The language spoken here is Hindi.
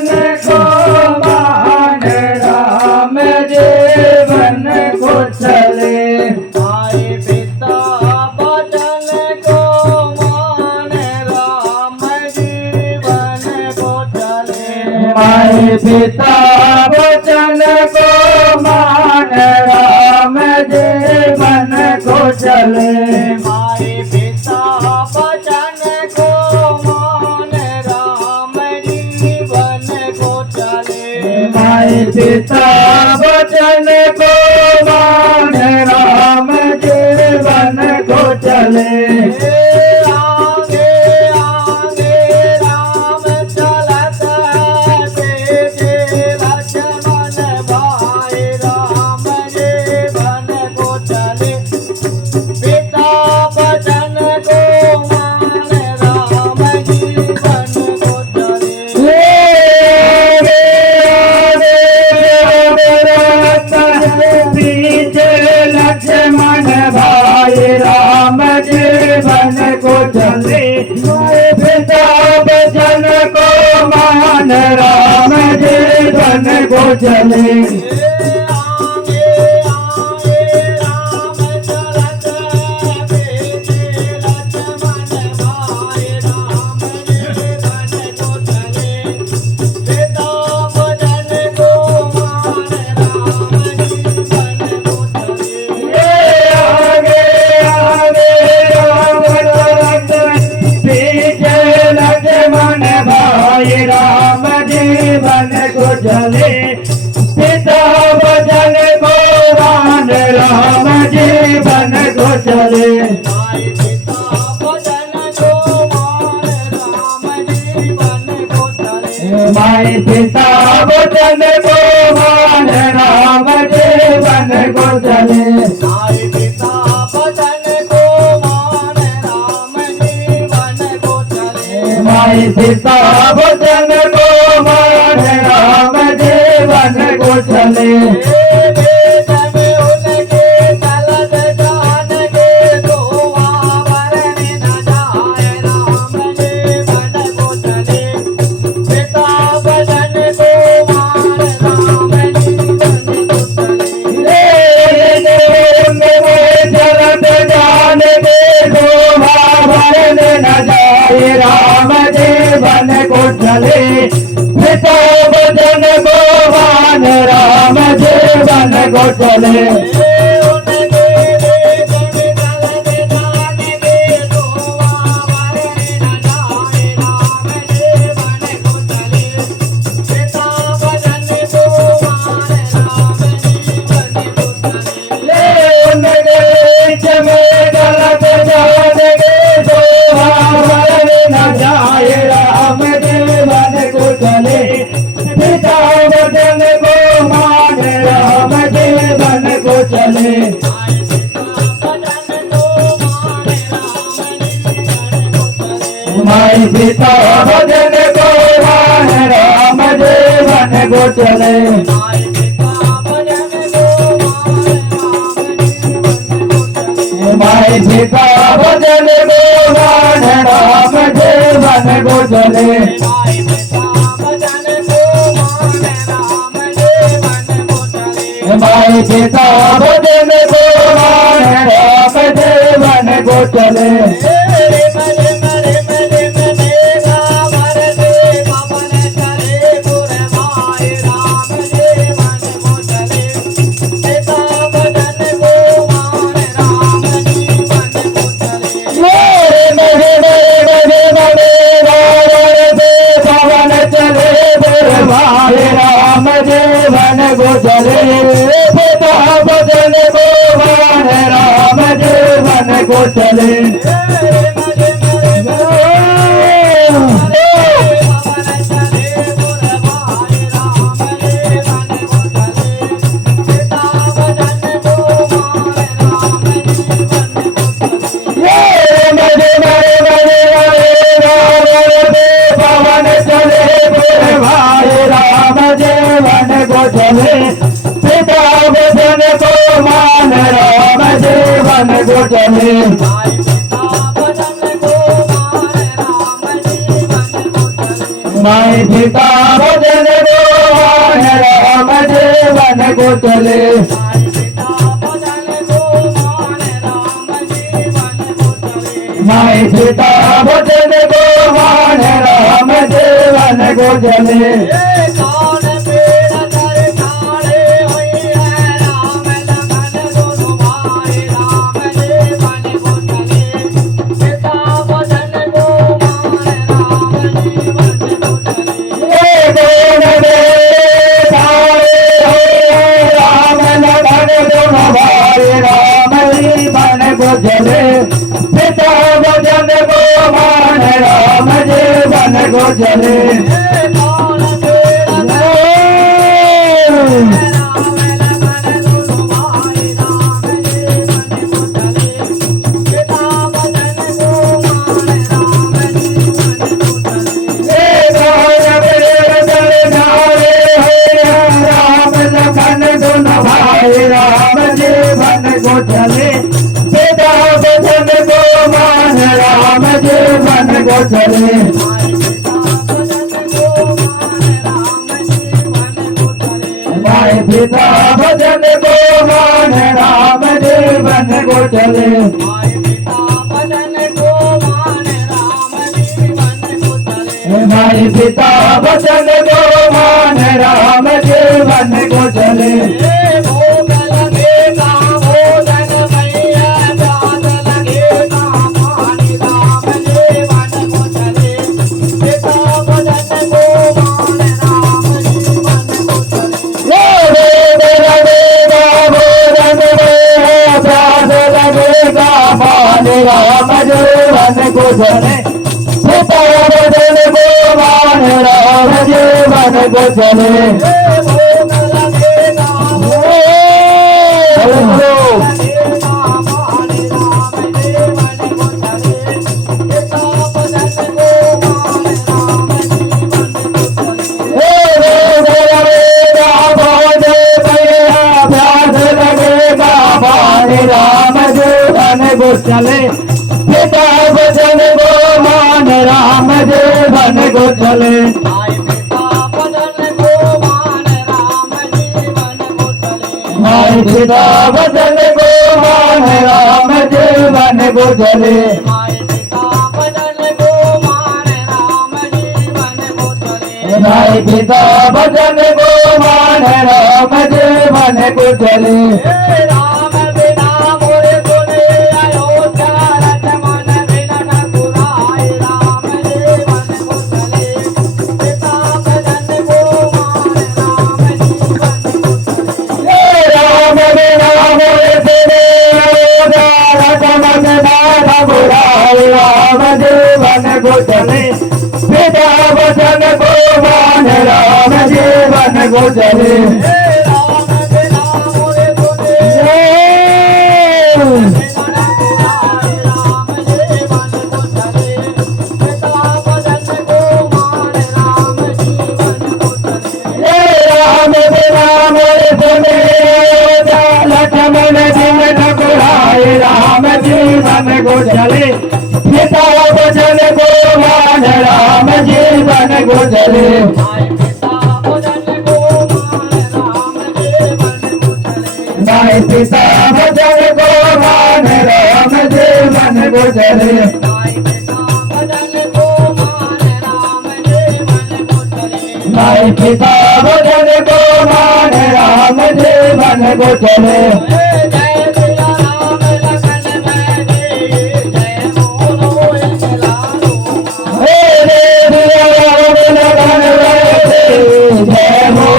को मान राम जीवन को चले माई पिता वचन को मान राम जीवन को चले माई पिता वचन को मान राम जीवन को चले माई पिता वचन को मान राम जीवन को चले माई पिता वचन को मान राम जीवन को चले आगे आगे राम चलत तेजे लक्ष्मण भाई राम जीवन को चले पिता वचन को मान राम जीवन को चले पीछे लक्ष्मण भाई राम जीवन को चले पिता वचन को मान राम जीवन को चले आगे आगे राम चलत तेजे लक्ष्मण भाई राम जीवन को चले पिता वचन को मान राम जीवन को चले आगे आगे राम चलत पीछे लक्ष्मण भाई राम जीवन को चले पिता वचन को मान राम जीवन को चले माई पिता वचन को मान राम जीवन को चले माई पिता वचन को मान राम जीवन को चले माई पिता वचन को मान राम जीवन को चले माई पिता वचन को मान राम जीवन को चले वेद में उनके चलत जान के दोहा वरण न जाए राम जीवन को चले पिता वचन को मान राम जीवन को चले चलत जान के शोभा भरन न जाए राम जीवन को चले पिता वचन को मान राम जीवन को चले उनके वेद में चलत जान के दोहा वरण न जाए राम जीवन को चले पिता वचन को मान राम जीवन को चले गलत जान के शोभा भरन न जाए राम जीवन को चले पिता वचन को मान राम जीवन को चले माई पिता वचन को मान राम जीवन को चले माई पिता वचन को मान राम जीवन को चले माई पिता वचन को मान राम जीवन को चले पवन चले भाई राम जीवन को चले पिता वचन को मान राम जीवन को चले पवन चले भाई राम जीवन को चले पिता वचन को मान राम जीवन को चले माई माई पिता भजन को मान राम जीवन को चले माई पिता भजन को मान राम जीवन को चले माई पिता भजन को मान राम जीवन को चले राम जीवन को चले पिता भजन को मान राम जीवन को चले माई पिता भजन को मान राम जीवन को चले माई पिता भजन को मान राम जीवन को चले राम जीवन को चले पिता भजन को मान राम जीवन को चले राम जीवन को चले पिता भजन को मान राम जीवन को चले माई पिता भजन को मान राम जीवन को चले माई पिता भजन को मान राम जीवन को चले राम जीवन को चले पिता भजन को मान राम जीवन को चले राम बिना मोरे सुने लक्ष्मण सिंह ठकुराई राम जीवन को चले पिता भजन को मान राम जीवन को चले माई पिता भजन को मान राम जीवन को चले माई पिता भजन को मान राम जीवन को चले जय